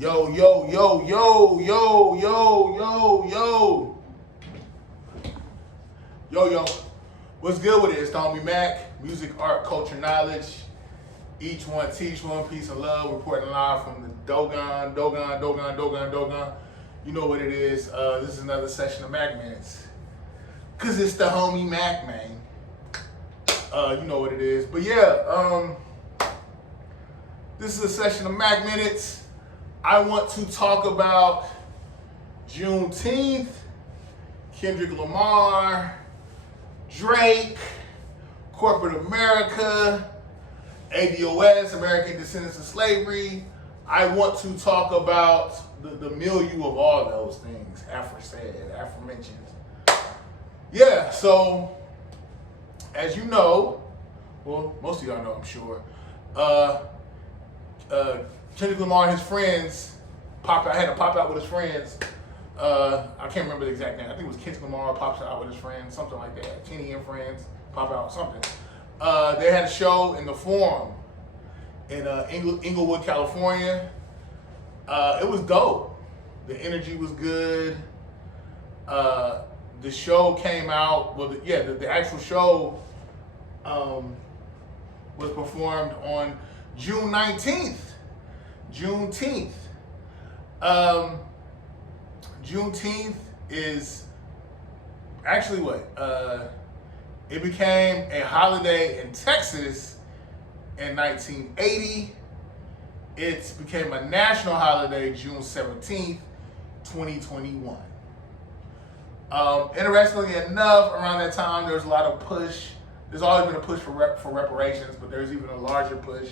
Yo, yo, yo, yo, yo, yo, yo, yo. Yo. What's good with it? It's the homie MACK. Music, art, culture, knowledge. Each one teach one. Peace and love. Reporting live from the Dogon. You know what it is. This is another session of MACK Minutes. Cause it's the homie MACK, man. You know what it is. But yeah, this is a session of MACK Minutes. I want to talk about Juneteenth, Kendrick Lamar, Drake, corporate America, ADOS, American Descendants of Slavery. I want to talk about the milieu of all those things, aforementioned. Yeah, so as you know, well, most of y'all know, I'm sure, Kendrick Lamar and his friends had to pop out with his friends. I can't remember the exact name. I think it was Kendrick Lamar pops out with his friends, something like that. Kenny and friends pop out, something. They had a show in the Forum in Inglewood, California. It was dope. The energy was good. The show came out. Well, the actual show was performed on June 19th. Juneteenth. Juneteenth is actually what? It became a holiday in Texas in 1980. It became a national holiday June 17th, 2021. Interestingly enough, around that time, there was a lot of push. There's always been a push for reparations, but there's even a larger push.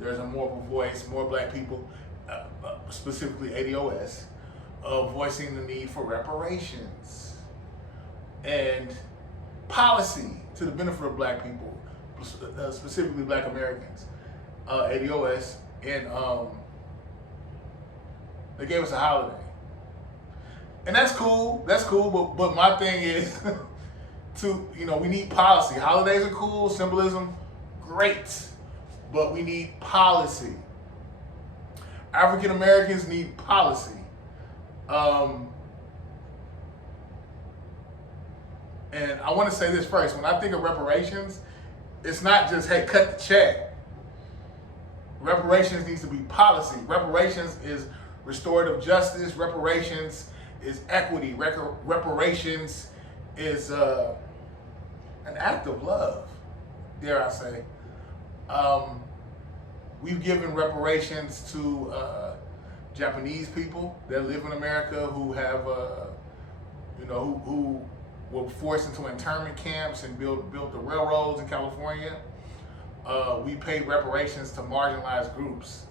There's a more of a voice, more black people, specifically ADOS, voicing the need for reparations and policy to the benefit of black people, specifically black Americans, ADOS, and they gave us a holiday. And that's cool, but my thing is, we need policy. Holidays are cool, symbolism, great. But we need policy. African Americans need policy. And I want to say this first. When I think of reparations, it's not just, hey, cut the check. Reparations needs to be policy. Reparations is restorative justice. Reparations is equity. Reparations is an act of love, dare I say. We've given reparations to Japanese people that live in America who have, who were forced into internment camps and built the railroads in California. We paid reparations to marginalized groups.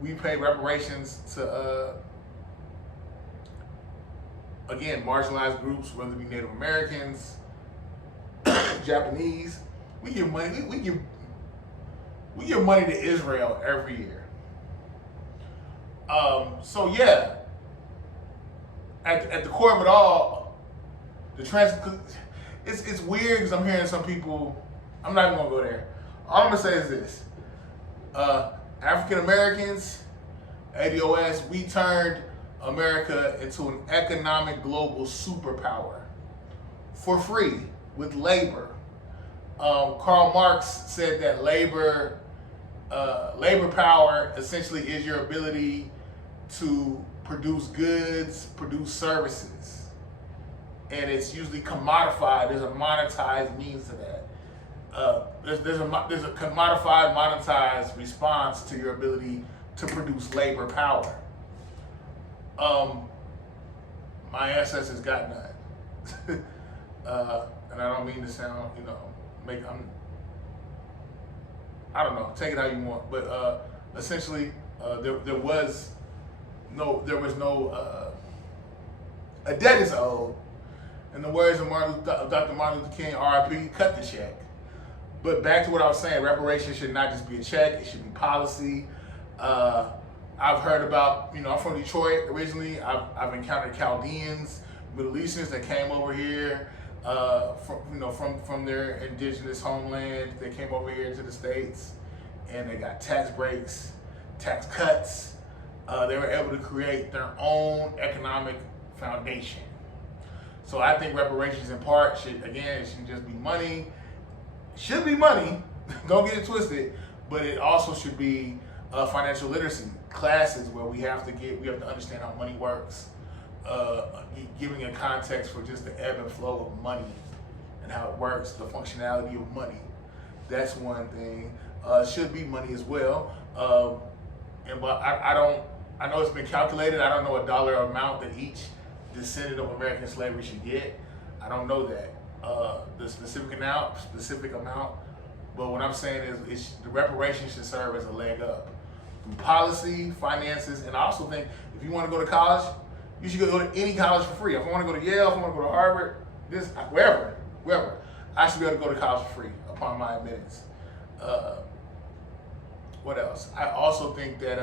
We paid reparations to, again, marginalized groups, whether it be Native Americans, Japanese. We give money. We give money to Israel every year. So yeah, at the core of it all, it's weird because I'm hearing some people. I'm not even gonna go there. All I'm gonna say is this: African Americans, ADOS, we turned America into an economic global superpower for free with labor. Karl Marx said that labor power essentially is your ability to produce goods, produce services, and it's usually commodified. There's a monetized means to that. There's a commodified, monetized response to your ability to produce labor power. My ancestors got none, and I don't mean to sound, I don't know, take it how you want, but essentially, there was no, a debt is owed. In the words of Dr. Martin Luther King, R.I.P., cut the check. But back to what I was saying, reparations should not just be a check, it should be policy. I've heard about, I'm from Detroit originally. I've encountered Chaldeans, Middle Easterns that came over here from their indigenous homeland. They came over here to the States and they got tax breaks, tax cuts. they were able to create their own economic foundation. So I think reparations in part should just be money. Should be money, don't get it twisted, but it also should be financial literacy classes where we have to understand how money works, giving a context for just the ebb and flow of money and how it works, the functionality of money. That's one thing. Should be money as well. But I know it's been calculated. I don't know a dollar amount that each descendant of American slavery should get. I don't know that. The specific amount. But what I'm saying is the reparations should serve as a leg up through policy, finances, and I also think if you want to go to college, you should go to any college for free. If I want to go to Yale, if I want to go to Harvard, wherever, I should be able to go to college for free upon my admittance. What else? I also think that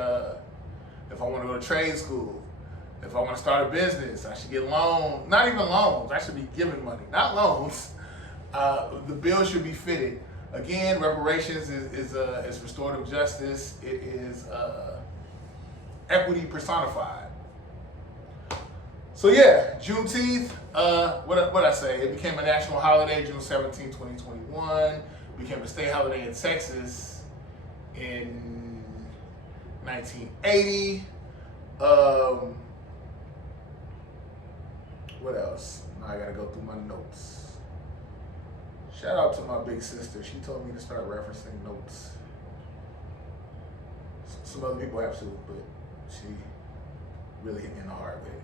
if I want to go to trade school, if I want to start a business, I should get loans. Not even loans. I should be given money, not loans. The bill should be fitted. Again, reparations is restorative justice. It is equity personified. So yeah, Juneteenth. What I say? It became a national holiday June 17, 2021. Became a state holiday in Texas in 1980. What else? Now I gotta go through my notes. Shout out to my big sister. She told me to start referencing notes. Some other people have too, but she really hit me in the heart with it.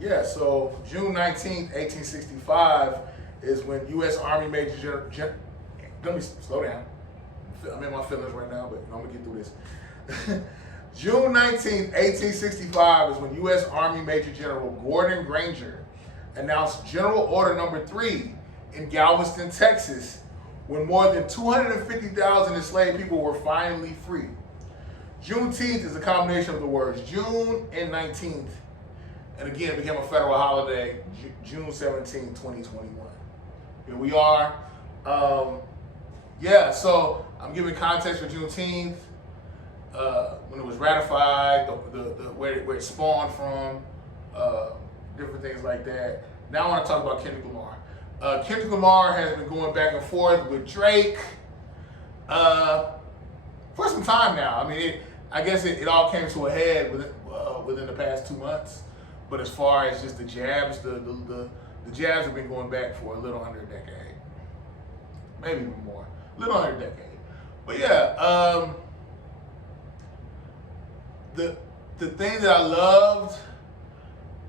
Yeah, so June 19th, 1865 is when U.S. Army Major General, let me slow down. I'm in my feelings right now, but I'm gonna get through this. June 19th, 1865 is when U.S. Army Major General Gordon Granger announced General Order Number 3 in Galveston, Texas, when more than 250,000 enslaved people were finally free. Juneteenth is a combination of the words June and 19th, and again, it became a federal holiday June 17, 2021. Here we are. So I'm giving context for Juneteenth, when it was ratified, where it spawned from, different things like that. Now I want to talk about Kendrick Lamar. Kendrick Lamar has been going back and forth with Drake for some time now. I mean, I guess it all came to a head within the past 2 months. But as far as just the jabs, the jabs have been going back for a little under a decade, maybe even more, a little under a decade. But yeah, the thing that I loved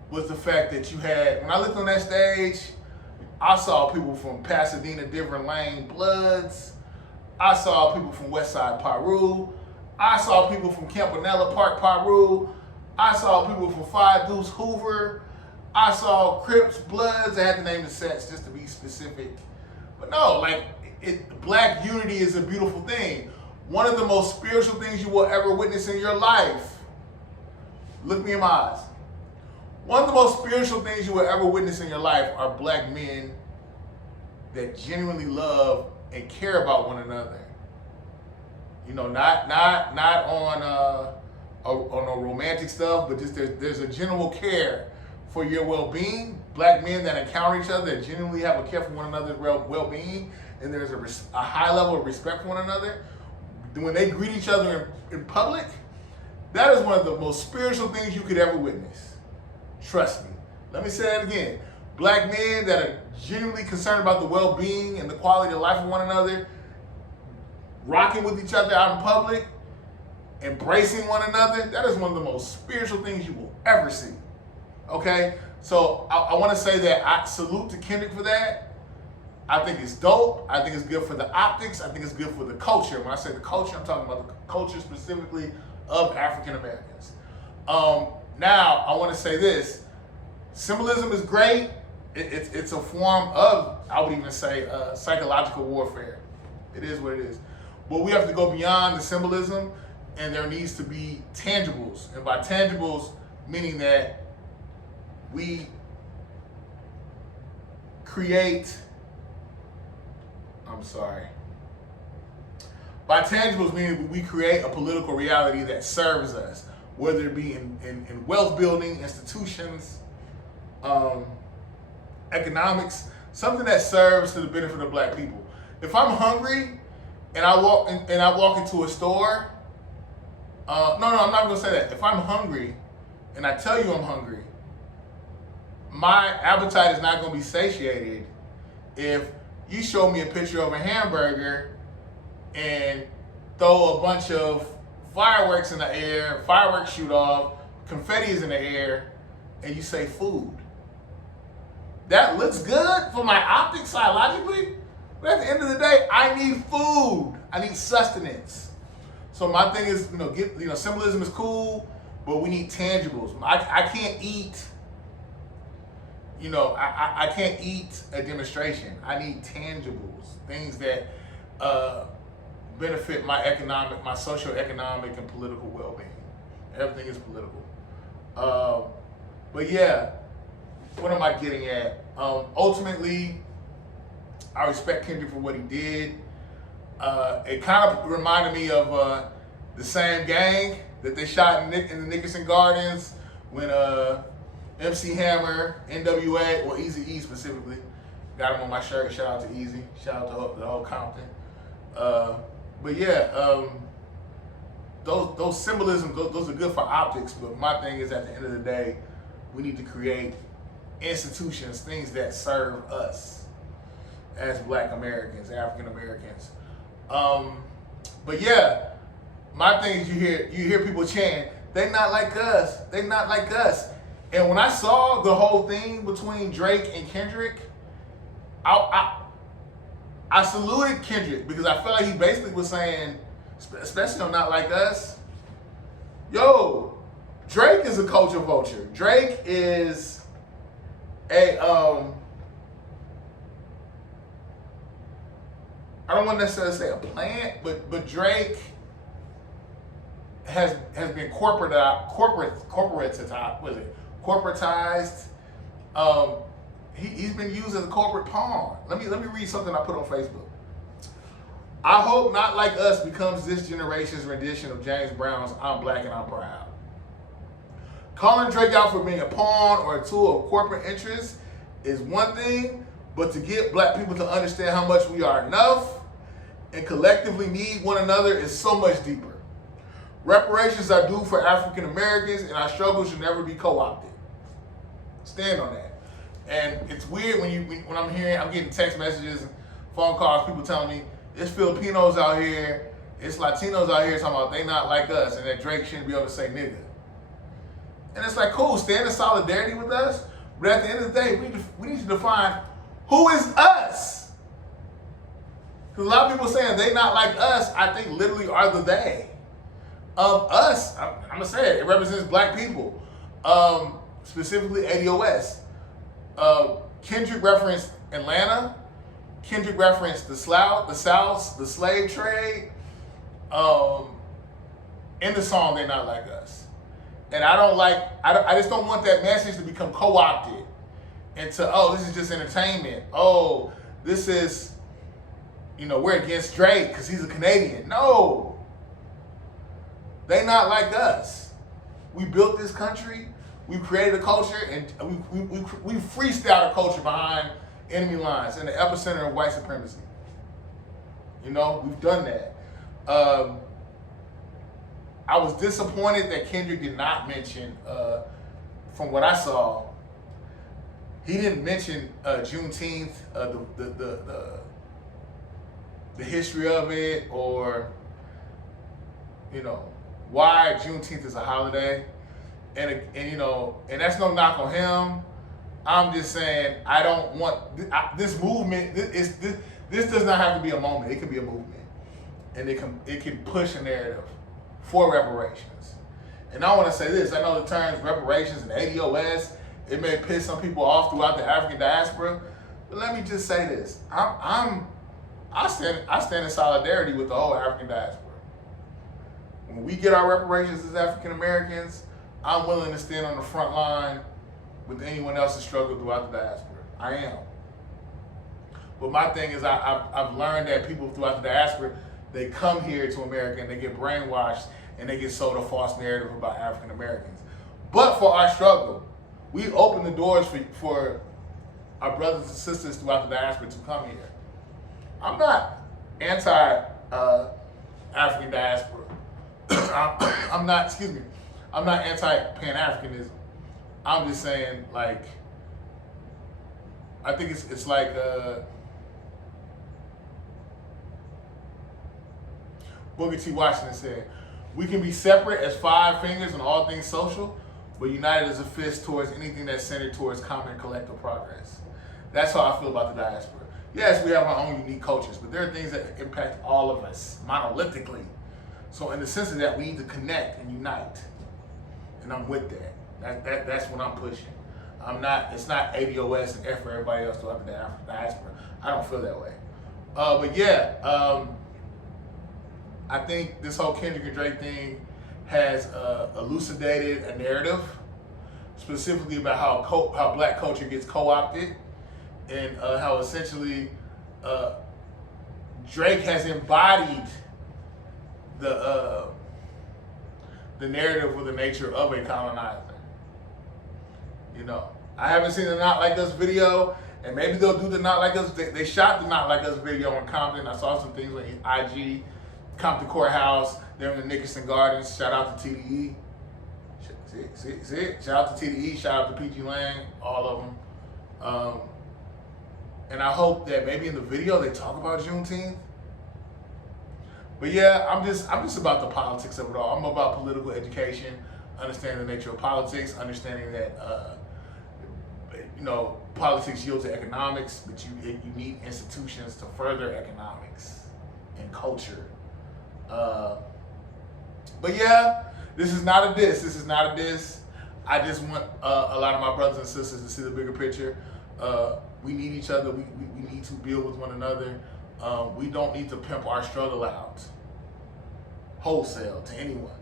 was the fact that you had, when I looked on that stage, I saw people from Pasadena, Different Lane Bloods. I saw people from Westside Piru. I saw people from Campanella Park Piru. I saw people from Five Deuce Hoover. I saw Crips, Bloods. I had to name the sets just to be specific. But no, black unity is a beautiful thing. One of the most spiritual things you will ever witness in your life. Look me in my eyes. One of the most spiritual things you will ever witness in your life are black men that genuinely love and care about one another. You know, not on a romantic stuff, but just there's a general care for your well-being. Black men that encounter each other that genuinely have a care for one another's well-being, and there's a high level of respect for one another. When they greet each other in public, that is one of the most spiritual things you could ever witness. Trust me. Let me say that again. Black men that are genuinely concerned about the well-being and the quality of life of one another, rocking with each other out in public, embracing one another, that is one of the most spiritual things you will ever see. Okay? So I want to say that I salute to Kendrick for that. I think it's dope. I think it's good for the optics. I think it's good for the culture. When I say the culture, I'm talking about the culture specifically of African Americans. Now, I want to say this. Symbolism is great. It's a form of, I would even say, psychological warfare. It is what it is. But we have to go beyond the symbolism, and there needs to be tangibles. And by tangibles, meaning that we create, By tangibles, meaning we create a political reality that serves us, whether it be in wealth building, institutions, economics, something that serves to the benefit of black people. If I'm hungry and I walk into a store, no, I'm not gonna say that. If I'm hungry and I tell you I'm hungry, my appetite is not gonna be satiated if you show me a picture of a hamburger and throw a bunch of fireworks in the air, fireworks shoot off, confetti is in the air, and you say food. That looks good for my optics psychologically, but at the end of the day, I need food. I need sustenance. So my thing is, symbolism is cool, but we need tangibles. I can't eat, I can't eat a demonstration. I need tangibles, things that benefit my socio-economic and political well-being. Everything is political. But yeah, what am I getting at? Ultimately, I respect Kendrick for what he did. It kind of reminded me of the same gang that they shot in the Nickerson Gardens when MC Hammer, NWA, or Eazy-E specifically, got him on my shirt. Shout out to Eazy. Shout out to the whole Compton. But yeah, those symbolisms, those are good for optics. But my thing is, at the end of the day, we need to create institutions, things that serve us as Black Americans, African Americans. But yeah, my thing is, you hear people chant, "They not like us. They not like us." And when I saw the whole thing between Drake and Kendrick, I saluted Kendrick because I felt like he basically was saying, especially on Not Like Us, yo, Drake is a culture vulture. Drake is I don't want to necessarily say a plant, but Drake has been corporatized. He's been used as a corporate pawn. Let me read something I put on Facebook. I hope Not Like Us becomes this generation's rendition of James Brown's "I'm Black and I'm Proud." Calling Drake out for being a pawn or a tool of corporate interests is one thing, but to get Black people to understand how much we are enough and collectively need one another is so much deeper. Reparations are due for African Americans, and our struggle should never be co-opted. Stand on that. And it's weird when I'm getting text messages and phone calls, people telling me it's Filipinos out here, it's Latinos out here talking about they not like us, and that Drake shouldn't be able to say nigga. And it's like, cool, stand in solidarity with us, but at the end of the day, we need to define who is us. Because a lot of people saying they not like us, I think literally are the they. Us, I'm gonna say it represents Black people, specifically ADOS. Kendrick referenced Atlanta. Kendrick referenced the South, the slave trade. In the song, "They Not Like Us," and I just don't want that message to become co-opted into, oh, this is just entertainment. Oh, this is, we're against Drake because he's a Canadian. No, they not like us. We built this country. We created a culture, and we freestyled a culture behind enemy lines in the epicenter of white supremacy. We've done that. I was disappointed that Kendrick did not mention, from what I saw, he didn't mention Juneteenth, the history of it, or why Juneteenth is a holiday. And that's no knock on him. I'm just saying, I don't want this movement. This does not have to be a moment. It can be a movement, and it can push a narrative for reparations. And I want to say this: I know the terms reparations and ADOS, it may piss some people off throughout the African diaspora, but let me just say this: I stand in solidarity with the whole African diaspora. When we get our reparations as African Americans, I'm willing to stand on the front line with anyone else's struggle throughout the diaspora. I am. But my thing is, I've learned that people throughout the diaspora, they come here to America and they get brainwashed and they get sold a false narrative about African Americans. But for our struggle, we open the doors for our brothers and sisters throughout the diaspora to come here. I'm not anti-African diaspora. I'm not anti-Pan-Africanism. I'm just saying, like, I think it's like Booker T. Washington said, we can be separate as five fingers on all things social, but united as a fist towards anything that's centered towards common collective progress. That's how I feel about the diaspora. Yes, we have our own unique cultures, but there are things that impact all of us monolithically. So in the sense of that, we need to connect and unite. And I'm with that. That's what I'm pushing. It's not ADOS and F for everybody else throughout the diaspora. I don't feel that way. But yeah, I think this whole Kendrick and Drake thing has elucidated a narrative, specifically about how black culture gets co-opted, and how essentially Drake has embodied the narrative or the nature of a colonizer. You know, I haven't seen the Not Like Us video, and maybe they'll do the Not Like Us. They shot the Not Like Us video in Compton. I saw some things on IG, Compton Courthouse, they're in the Nickerson Gardens. Shout out to TDE. See? Shout out to TDE, shout out to PG Lang, all of them. And I hope that maybe in the video they talk about Juneteenth. But yeah, I'm just about the politics of it all. I'm about political education, understanding the nature of politics, understanding that politics yields to economics, but you need institutions to further economics and culture. But yeah, this is not a diss. This is not a diss. I just want a lot of my brothers and sisters to see the bigger picture. We need each other. We need to build with one another. We don't need to pimp our struggle out wholesale to anyone.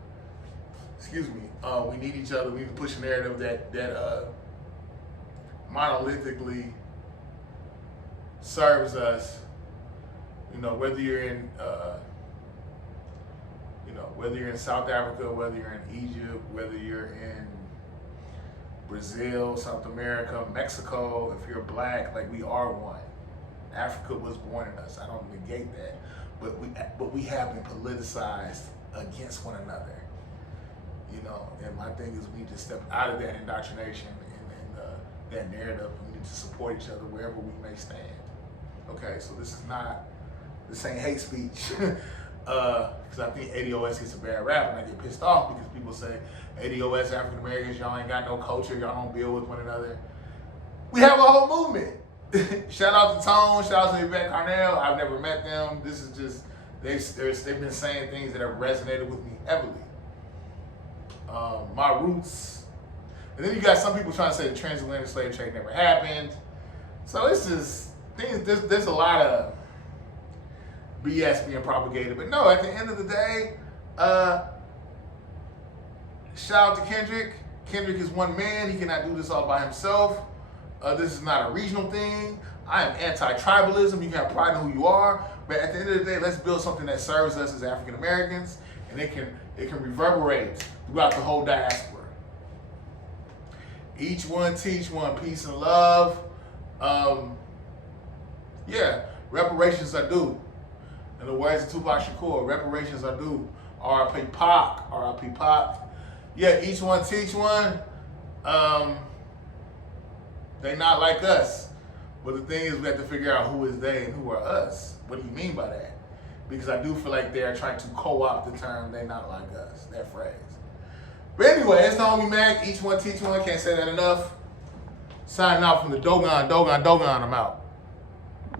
Excuse me. We need each other. We need to push a narrative that monolithically serves us. Whether you're in whether you're in South Africa, whether you're in Egypt, whether you're in Brazil, South America, Mexico, if you're black, like, we are one. Africa was born in us. I don't negate that, but we have been politicized against one another. And my thing is, we need to step out of that indoctrination and that narrative. We need to support each other wherever we may stand. Okay, so this ain't hate speech. Because I think ADOS gets a bad rap, and I get pissed off because people say, ADOS, African Americans, y'all ain't got no culture, y'all don't build with one another. We have a whole movement. Shout out to Tone, shout out to Yvette Carnell. I've never met them. This is just, they've been saying things that have resonated with me heavily. My roots. And then you got some people trying to say the transatlantic slave trade never happened. So it's just things, there's a lot of BS being propagated. But no, at the end of the day, shout out to Kendrick. Kendrick is one man. He cannot do this all by himself. This is not a regional thing. I am anti-tribalism. You can have pride in who you are. But at the end of the day, let's build something that serves us as African Americans, and it can reverberate throughout the whole diaspora. Each one teach one, peace and love. Yeah, reparations are due. In the words of Tupac Shakur, reparations are due. R.I.P. Pac, R.I.P. Pac. Yeah, each one teach one. They not like us. But the thing is, we have to figure out who is they and who are us. What do you mean by that? Because I do feel like they are trying to co-opt the term, they not like us, that phrase. But anyway, it's the homie Mac. Each one teach one. Can't say that enough. Signing out from the Dogon. I'm out.